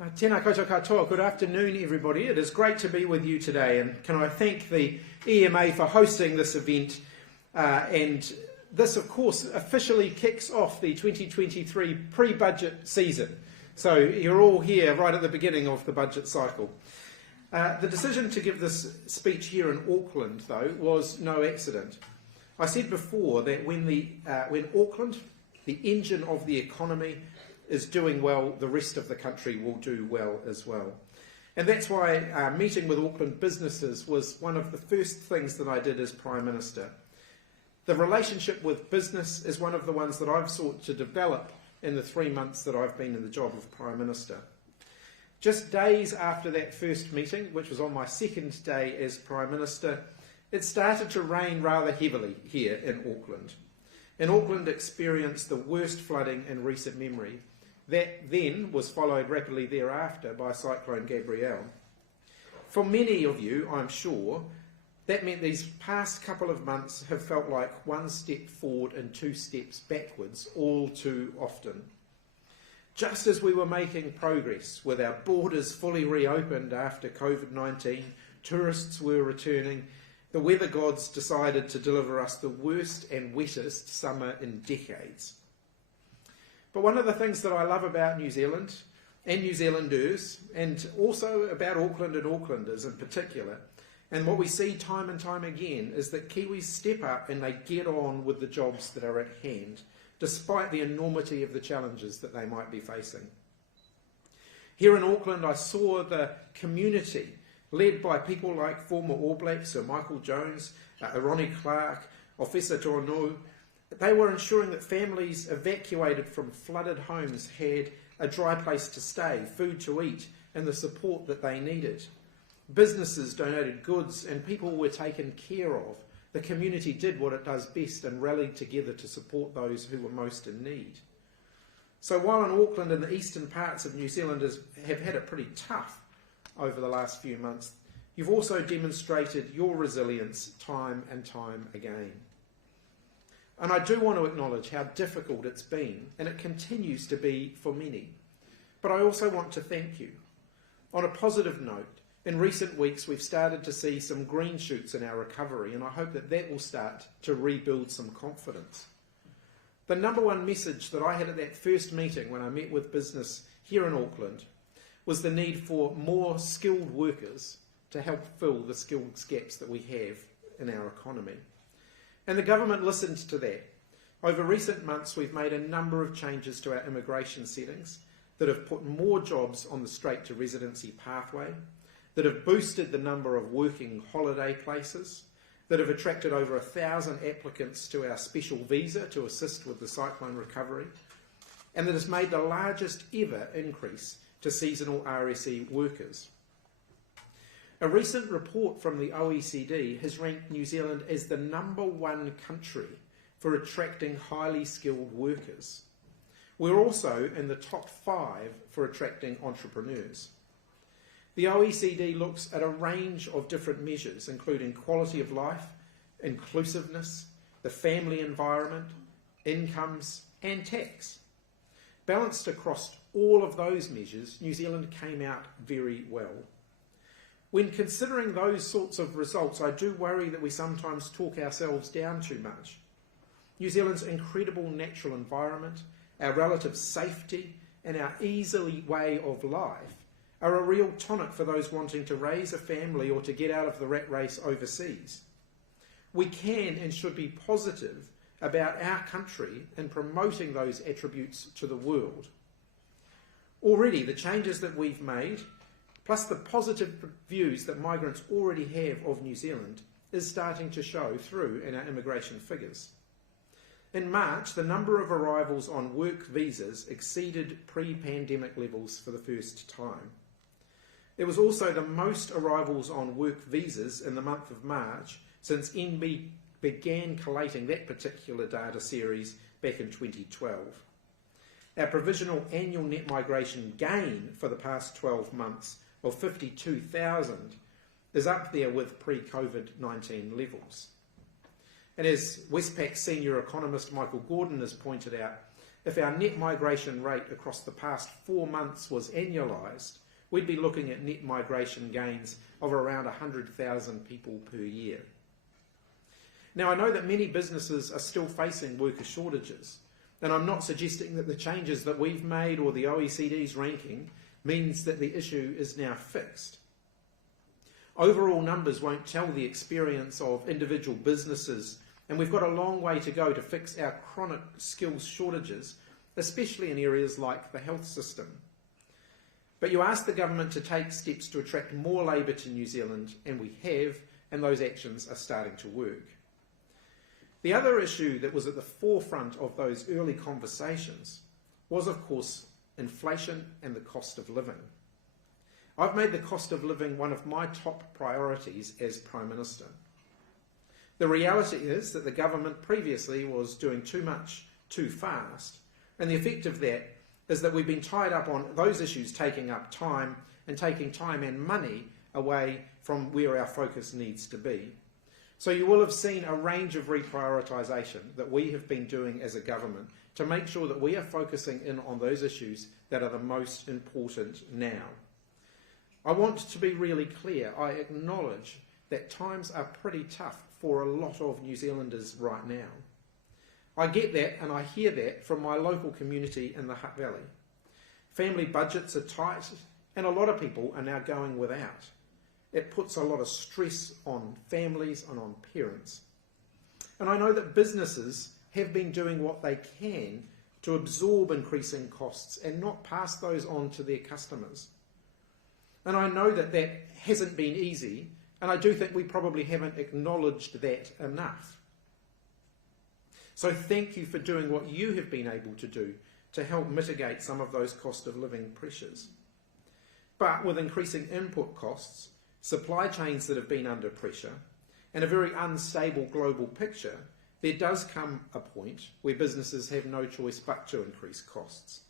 Tēnā koutou katoa, good afternoon everybody. It is great to be with you today, and can I thank the EMA for hosting this event, and this of course officially kicks off the 2023 pre-budget season. So you're all here right at the beginning of the budget cycle. The decision to give this speech here in Auckland though was no accident. I said before that when Auckland, the engine of the economy, is doing well, the rest of the country will do well as well. And that's why meeting with Auckland businesses was one of the first things that I did as Prime Minister. The relationship with business is one of the ones that I've sought to develop in the 3 months that I've been in the job of Prime Minister. Just days after that first meeting, which was on my second day as Prime Minister, it started to rain rather heavily here in Auckland. And Auckland experienced the worst flooding in recent memory. That then was followed rapidly thereafter by Cyclone Gabrielle. For many of you, I'm sure, that meant these past couple of months have felt like one step forward and 2 steps backwards all too often. Just as we were making progress with our borders fully reopened after COVID-19, tourists were returning, the weather gods decided to deliver us the worst and wettest summer in decades. But one of the things that I love about New Zealand and New Zealanders, and also about Auckland and Aucklanders in particular, and what we see time and time again, is that Kiwis step up and they get on with the jobs that are at hand, despite the enormity of the challenges that they might be facing. Here in Auckland, I saw the community led by people like former All Blacks, Sir Michael Jones, Ronnie Clark, Officer Tornau. They were ensuring that families evacuated from flooded homes had a dry place to stay, food to eat, and the support that they needed. Businesses donated goods and people were taken care of. The community did what it does best and rallied together to support those who were most in need. So while in Auckland and the eastern parts of New Zealand have had it pretty tough over the last few months, you've also demonstrated your resilience time and time again. And I do want to acknowledge how difficult it's been, and it continues to be for many. But I also want to thank you. On a positive note, in recent weeks we've started to see some green shoots in our recovery, and I hope that that will start to rebuild some confidence. The number one message that I had at that first meeting when I met with business here in Auckland was the need for more skilled workers to help fill the skills gaps that we have in our economy. And the government listened to that. Over recent months, we've made a number of changes to our immigration settings that have put more jobs on the straight to residency pathway, that have boosted the number of working holiday places, that have attracted over 1,000 applicants to our special visa to assist with the cyclone recovery, and that has made the largest ever increase to seasonal RSE workers. A recent report from the OECD has ranked New Zealand as the #1 country for attracting highly skilled workers. We're also in the top 5 for attracting entrepreneurs. The OECD looks at a range of different measures, including quality of life, inclusiveness, the family environment, incomes, and tax. Balanced across all of those measures, New Zealand came out very well. When considering those sorts of results, I do worry that we sometimes talk ourselves down too much. New Zealand's incredible natural environment, our relative safety, and our easy way of life are a real tonic for those wanting to raise a family or to get out of the rat race overseas. We can and should be positive about our country and promoting those attributes to the world. Already, the changes that we've made, plus the positive views that migrants already have of New Zealand, is starting to show through in our immigration figures. In March, the number of arrivals on work visas exceeded pre-pandemic levels for the first time. There was also the most arrivals on work visas in the month of March since NB began collating that particular data series back in 2012. Our provisional annual net migration gain for the past 12 months of 52,000 is up there with pre-COVID-19 levels. And as Westpac's senior economist Michael Gordon has pointed out, if our net migration rate across the past 4 months was annualised, we'd be looking at net migration gains of around 100,000 people per year. Now, I know that many businesses are still facing worker shortages, and I'm not suggesting that the changes that we've made or the OECD's ranking means that the issue is now fixed. Overall numbers won't tell the experience of individual businesses, and we've got a long way to go to fix our chronic skills shortages, especially in areas like the health system. But you asked the government to take steps to attract more labour to New Zealand, and we have, and those actions are starting to work. The other issue that was at the forefront of those early conversations was, of course, inflation and the cost of living. I've made the cost of living one of my top priorities as Prime Minister. The reality is that the government previously was doing too much, too fast, and the effect of that is that we've been tied up on those issues taking up time and taking time and money away from where our focus needs to be. So you will have seen a range of reprioritisation that we have been doing as a government to make sure that we are focusing in on those issues that are the most important now. I want to be really clear. I acknowledge that times are pretty tough for a lot of New Zealanders right now. I get that, and I hear that from my local community in the Hutt Valley. Family budgets are tight, and a lot of people are now going without. It puts a lot of stress on families and on parents. And I know that businesses have been doing what they can to absorb increasing costs and not pass those on to their customers. And I know that that hasn't been easy, and I do think we probably haven't acknowledged that enough. So thank you for doing what you have been able to do to help mitigate some of those cost of living pressures. But with increasing input costs, supply chains that have been under pressure, and a very unstable global picture, there does come a point where businesses have no choice but to increase costs.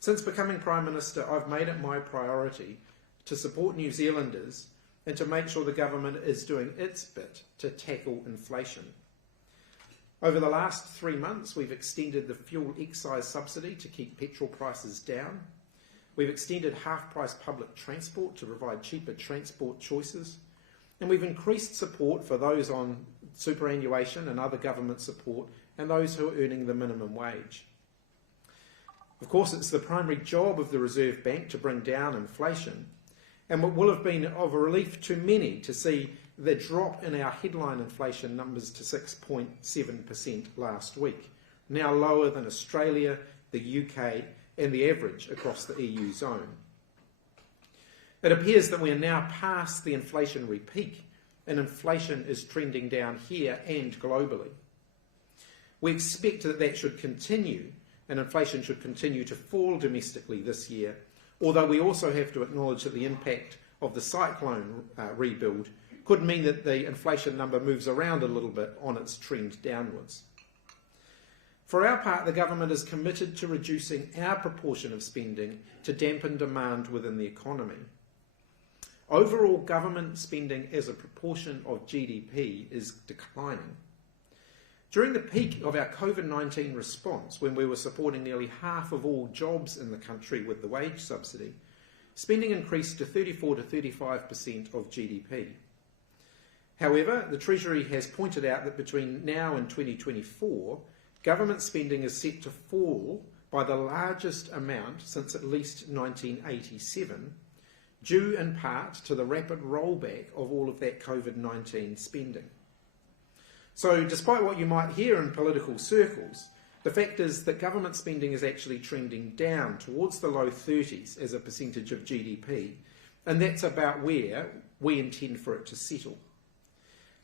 Since becoming Prime Minister, I've made it my priority to support New Zealanders and to make sure the government is doing its bit to tackle inflation. Over the last 3 months, we've extended the fuel excise subsidy to keep petrol prices down. We've extended half-price public transport to provide cheaper transport choices. And we've increased support for those on superannuation and other government support and those who are earning the minimum wage. Of course, it's the primary job of the Reserve Bank to bring down inflation, and what will have been of a relief to many to see the drop in our headline inflation numbers to 6.7% last week, now lower than Australia, the UK and the average across the EU zone. It appears that we are now past the inflationary peak, and inflation is trending down here and globally. We expect that that should continue, and inflation should continue to fall domestically this year, although we also have to acknowledge that the impact of the cyclone rebuild could mean that the inflation number moves around a little bit on its trend downwards. For our part, the government is committed to reducing our proportion of spending to dampen demand within the economy. Overall government spending as a proportion of GDP is declining. During the peak of our COVID-19 response, when we were supporting nearly half of all jobs in the country with the wage subsidy, spending increased to 34 to 35% of GDP. However, the Treasury has pointed out that between now and 2024, government spending is set to fall by the largest amount since at least 1987, due in part to the rapid rollback of all of that COVID-19 spending. So despite what you might hear in political circles, the fact is that government spending is actually trending down towards the low 30s as a percentage of GDP, and that's about where we intend for it to settle.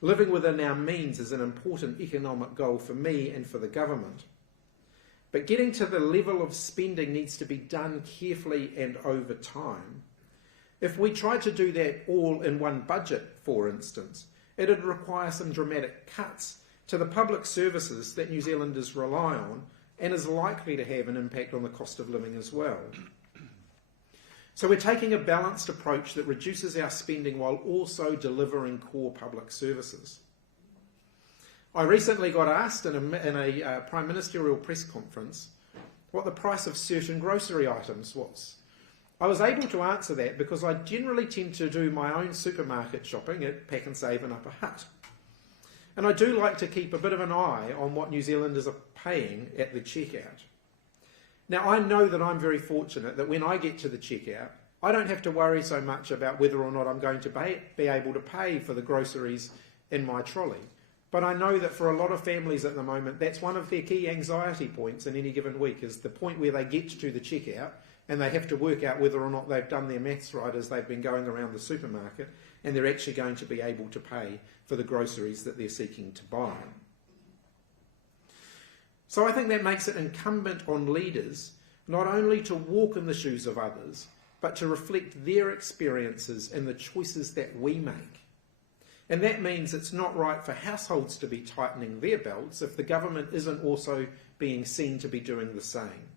Living within our means is an important economic goal for me and for the government. But getting to the level of spending needs to be done carefully and over time. If we tried to do that all in one budget, for instance, it would require some dramatic cuts to the public services that New Zealanders rely on and is likely to have an impact on the cost of living as well. So we're taking a balanced approach that reduces our spending while also delivering core public services. I recently got asked in a Prime Ministerial press conference what the price of certain grocery items was. I was able to answer that because I generally tend to do my own supermarket shopping at Pack and Save and Upper Hutt. And I do like to keep a bit of an eye on what New Zealanders are paying at the checkout. Now, I know that I'm very fortunate that when I get to the checkout, I don't have to worry so much about whether or not I'm going to be able to pay for the groceries in my trolley. But I know that for a lot of families at the moment, that's one of their key anxiety points in any given week, is the point where they get to the checkout and they have to work out whether or not they've done their maths right as they've been going around the supermarket, and they're actually going to be able to pay for the groceries that they're seeking to buy. So I think that makes it incumbent on leaders not only to walk in the shoes of others, but to reflect their experiences in the choices that we make. And that means it's not right for households to be tightening their belts if the government isn't also being seen to be doing the same.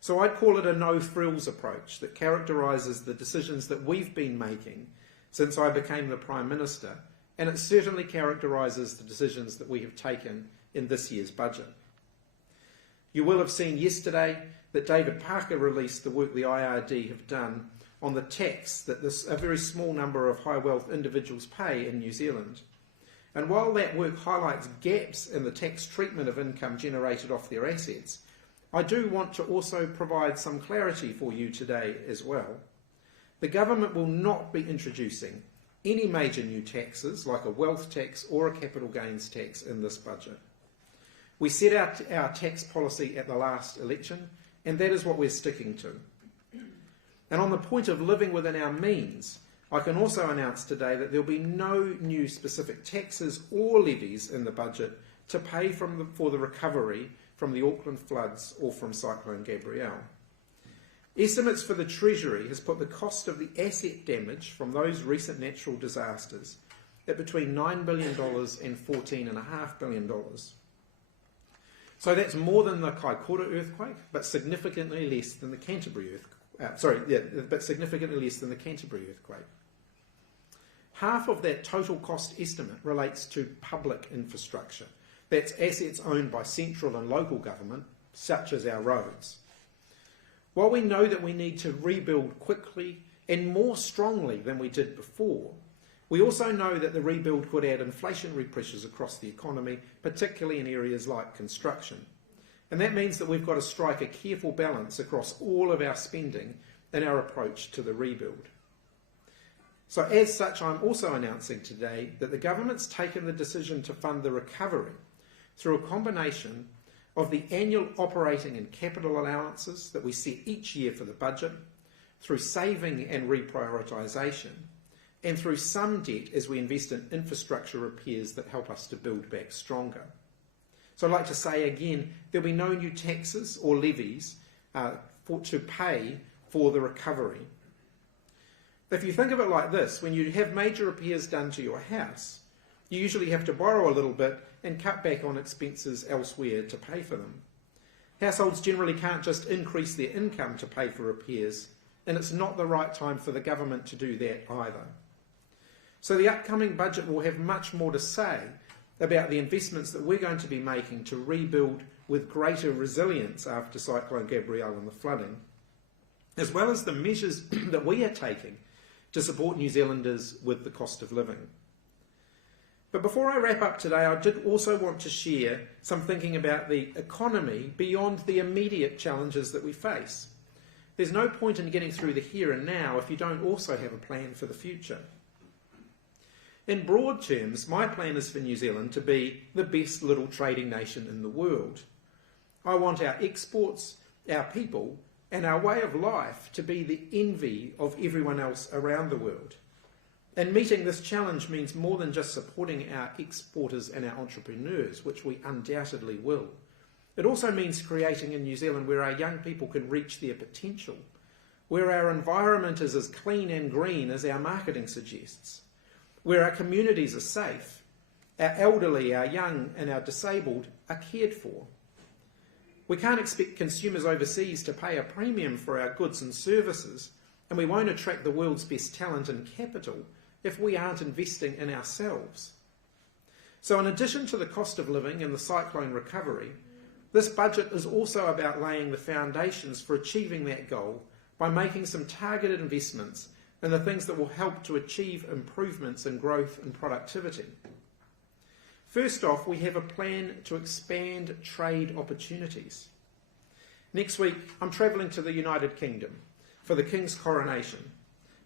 So I'd call it a no-frills approach that characterises the decisions that we've been making since I became the Prime Minister, and it certainly characterises the decisions that we have taken in this year's budget. You will have seen yesterday that David Parker released the work the IRD have done on the tax that a very small number of high wealth individuals pay in New Zealand. And while that work highlights gaps in the tax treatment of income generated off their assets, I do want to also provide some clarity for you today as well. The government will not be introducing any major new taxes like a wealth tax or a capital gains tax in this budget. We set out our tax policy at the last election, and that is what we're sticking to. And on the point of living within our means, I can also announce today that there will be no new specific taxes or levies in the budget to pay for the recovery from the Auckland floods or from Cyclone Gabrielle. Estimates for the Treasury has put the cost of the asset damage from those recent natural disasters at between $9 billion and $14.5 billion. So that's more than the Kaikoura earthquake, but significantly less than the Canterbury earthquake. But significantly less than the Canterbury earthquake. Half of that total cost estimate relates to public infrastructure. That's assets owned by central and local government, such as our roads. While we know that we need to rebuild quickly and more strongly than we did before, we also know that the rebuild could add inflationary pressures across the economy, particularly in areas like construction. And that means that we've got to strike a careful balance across all of our spending in our approach to the rebuild. So as such, I'm also announcing today that the government's taken the decision to fund the recovery through a combination of the annual operating and capital allowances that we set each year for the budget, through saving and reprioritisation, and through some debt as we invest in infrastructure repairs that help us to build back stronger. So I'd like to say again, there'll be no new taxes or levies to pay for the recovery. If you think of it like this, when you have major repairs done to your house, you usually have to borrow a little bit and cut back on expenses elsewhere to pay for them. Households generally can't just increase their income to pay for repairs, and it's not the right time for the government to do that either. So the upcoming budget will have much more to say about the investments that we're going to be making to rebuild with greater resilience after Cyclone Gabrielle and the flooding, as well as the measures that we are taking to support New Zealanders with the cost of living. But before I wrap up today, I did also want to share some thinking about the economy beyond the immediate challenges that we face. There's no point in getting through the here and now if you don't also have a plan for the future. In broad terms, my plan is for New Zealand to be the best little trading nation in the world. I want our exports, our people, and our way of life to be the envy of everyone else around the world. And meeting this challenge means more than just supporting our exporters and our entrepreneurs, which we undoubtedly will. It also means creating a New Zealand where our young people can reach their potential, where our environment is as clean and green as our marketing suggests, where our communities are safe, our elderly, our young and our disabled are cared for. We can't expect consumers overseas to pay a premium for our goods and services, and we won't attract the world's best talent and capital if we aren't investing in ourselves. So in addition to the cost of living and the cyclone recovery, This budget is also about laying the foundations for achieving that goal by making some targeted investments in the things that will help to achieve improvements in growth and productivity. First off, we have a plan to expand trade opportunities. Next week, I'm travelling to the United Kingdom for the King's coronation.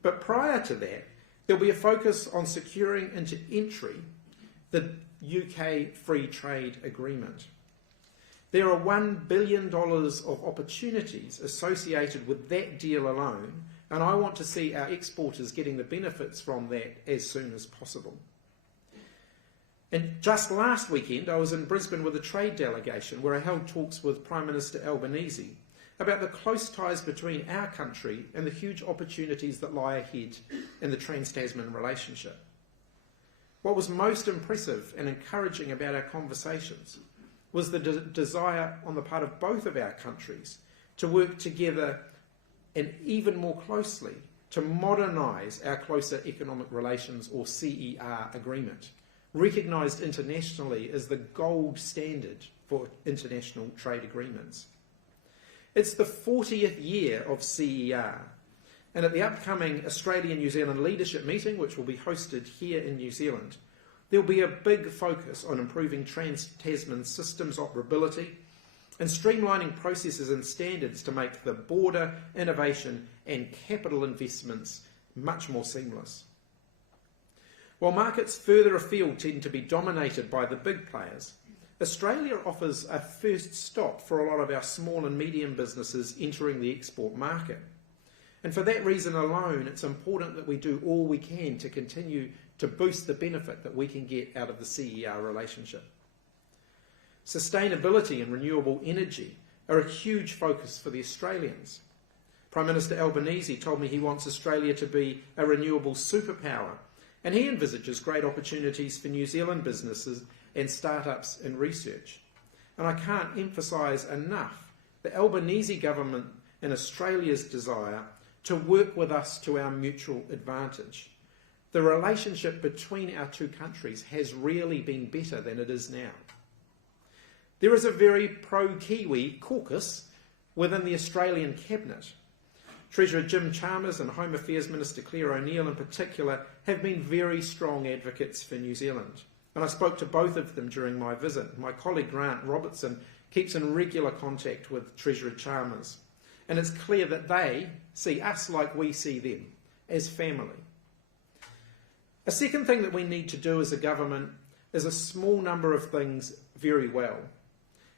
But prior to that, there'll be a focus on securing into entry the UK Free Trade Agreement. There are $1 billion of opportunities associated with that deal alone, and I want to see our exporters getting the benefits from that as soon as possible. And just last weekend, I was in Brisbane with a trade delegation where I held talks with Prime Minister Albanese about the close ties between our country and the huge opportunities that lie ahead in the Trans-Tasman relationship. What was most impressive and encouraging about our conversations was the desire on the part of both of our countries to work together and even more closely to modernise our closer economic relations, or CER, agreement, recognised internationally as the gold standard for international trade agreements. It's the 40th year of CER, and at the upcoming Australia-New Zealand leadership meeting, which will be hosted here in New Zealand, there'll be a big focus on improving Trans-Tasman systems operability and streamlining processes and standards to make the border, innovation and capital investments much more seamless. While markets further afield tend to be dominated by the big players, Australia offers a first stop for a lot of our small and medium businesses entering the export market. And for that reason alone, it's important that we do all we can to continue to boost the benefit that we can get out of the CER relationship. Sustainability and renewable energy are a huge focus for the Australians. Prime Minister Albanese told me he wants Australia to be a renewable superpower, and he envisages great opportunities for New Zealand businesses and startups in research. And I can't emphasise enough the Albanese government and Australia's desire to work with us to our mutual advantage. The relationship between our two countries has really been better than it is now. There is a very pro-Kiwi caucus within the Australian Cabinet. Treasurer Jim Chalmers and Home Affairs Minister Claire O'Neill in particular have been very strong advocates for New Zealand. And I spoke to both of them during my visit. My colleague Grant Robertson keeps in regular contact with Treasurer Chalmers. And it's clear that they see us like we see them, as family. A second thing that we need to do as a government is a small number of things very well.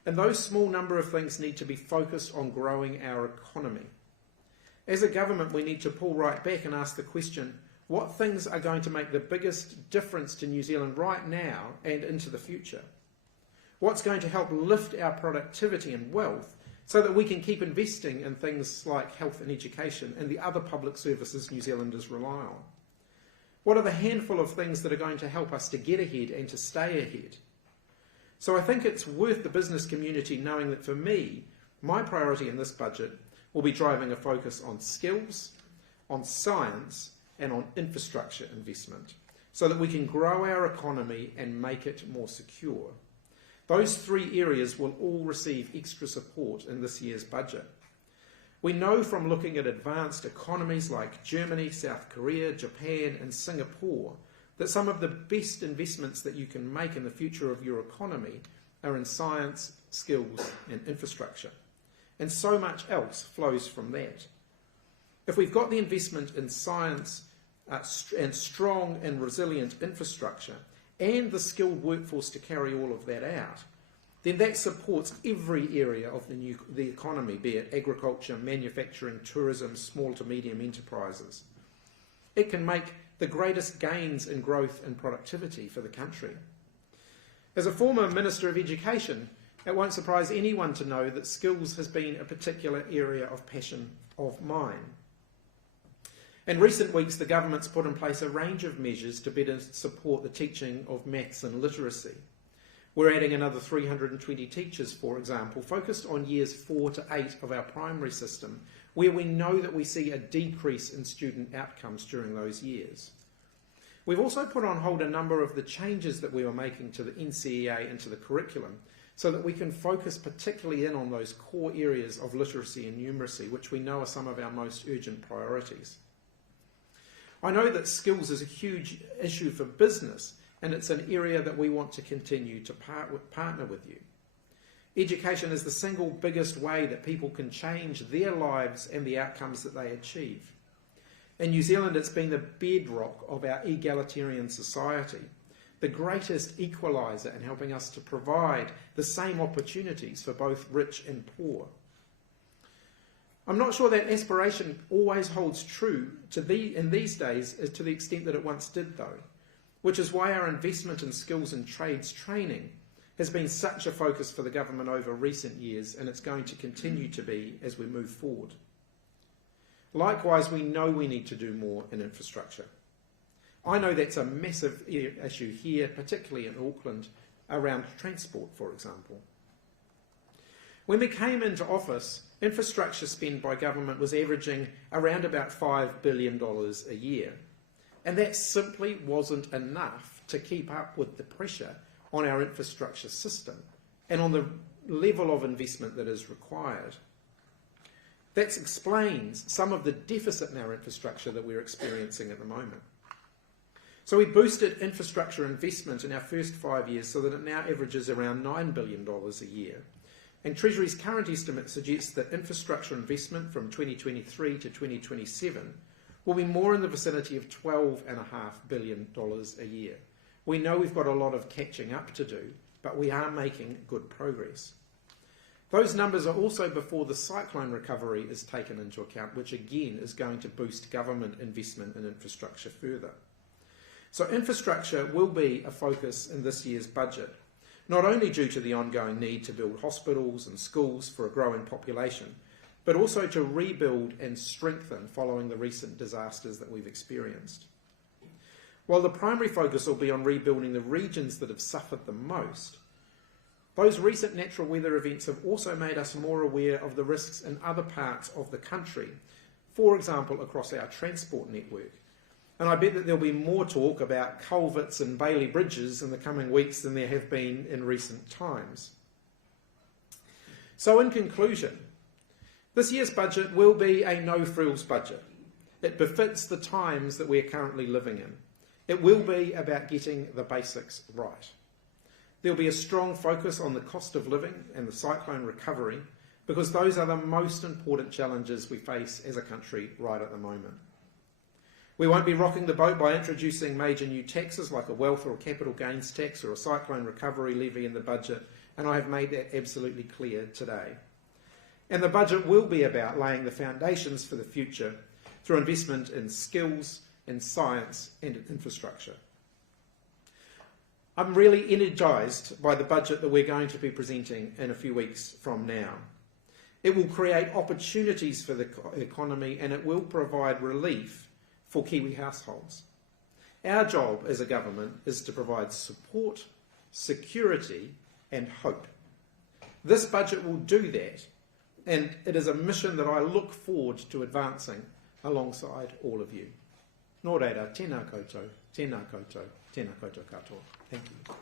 And those small number of things need to be focused on growing our economy. As a government, we need to pull right back and ask the question, what things are going to make the biggest difference to New Zealand right now and into the future? What's going to help lift our productivity and wealth so that we can keep investing in things like health and education and the other public services New Zealanders rely on? What are the handful of things that are going to help us to get ahead and to stay ahead? So I think it's worth the business community knowing that for me, my priority in this budget will be driving a focus on skills, on science, and on infrastructure investment, so that we can grow our economy and make it more secure. Those three areas will all receive extra support in this year's budget. We know from looking at advanced economies like Germany, South Korea, Japan, and Singapore that some of the best investments that you can make in the future of your economy are in science, skills, and infrastructure. And so much else flows from that. If we've got the investment in science and strong and resilient infrastructure and the skilled workforce to carry all of that out, then that supports every area of the economy, be it agriculture, manufacturing, tourism, small to medium enterprises. It can make the greatest gains in growth and productivity for the country. As a former Minister of Education, it won't surprise anyone to know that skills has been a particular area of passion of mine. In recent weeks, the government's put in place a range of measures to better support the teaching of maths and literacy. We're adding another 320 teachers, for example, focused on years 4 to 8 of our primary system, where we know that we see a decrease in student outcomes during those years. We've also put on hold a number of the changes that we were making to the NCEA and to the curriculum, so that we can focus particularly in on those core areas of literacy and numeracy, which we know are some of our most urgent priorities. I know that skills is a huge issue for business, and it's an area that we want to continue to partner with you. Education is the single biggest way that people can change their lives and the outcomes that they achieve. In New Zealand, it's been the bedrock of our egalitarian society, the greatest equaliser in helping us to provide the same opportunities for both rich and poor. I'm not sure that aspiration always holds true in these days to the extent that it once did, though, which is why our investment in skills and trades training has been such a focus for the government over recent years, and it's going to continue to be as we move forward. Likewise, we know we need to do more in infrastructure. I know that's a massive issue here, particularly in Auckland, around transport, for example. When we came into office, infrastructure spend by government was averaging around about $5 billion a year. And that simply wasn't enough to keep up with the pressure on our infrastructure system and on the level of investment that is required. That explains some of the deficit in our infrastructure that we're experiencing at the moment. So we boosted infrastructure investment in our first 5 years so that it now averages around $9 billion a year. And Treasury's current estimate suggests that infrastructure investment from 2023 to 2027 will be more in the vicinity of $12.5 billion a year. We know we've got a lot of catching up to do, but we are making good progress. Those numbers are also before the cyclone recovery is taken into account, which again is going to boost government investment in infrastructure further. So infrastructure will be a focus in this year's budget, not only due to the ongoing need to build hospitals and schools for a growing population, but also to rebuild and strengthen following the recent disasters that we've experienced. While the primary focus will be on rebuilding the regions that have suffered the most, those recent natural weather events have also made us more aware of the risks in other parts of the country, for example across our transport network. And I bet that there'll be more talk about culverts and Bailey bridges in the coming weeks than there have been in recent times. So in conclusion, this year's budget will be a no-frills budget. It befits the times that we are currently living in. It will be about getting the basics right. There'll be a strong focus on the cost of living and the cyclone recovery, because those are the most important challenges we face as a country right at the moment. We won't be rocking the boat by introducing major new taxes like a wealth or capital gains tax or a cyclone recovery levy in the budget, and I have made that absolutely clear today. And the budget will be about laying the foundations for the future through investment in skills, in science and in infrastructure. I'm really energised by the budget that we're going to be presenting in a few weeks from now. It will create opportunities for the economy, and it will provide relief for Kiwi households. Our job as a government is to provide support, security and hope. This budget will do that, and it is a mission that I look forward to advancing alongside all of you. Nō reira, tēnā koutou, tēnā koutou, tēnā koutou katoa. Thank you.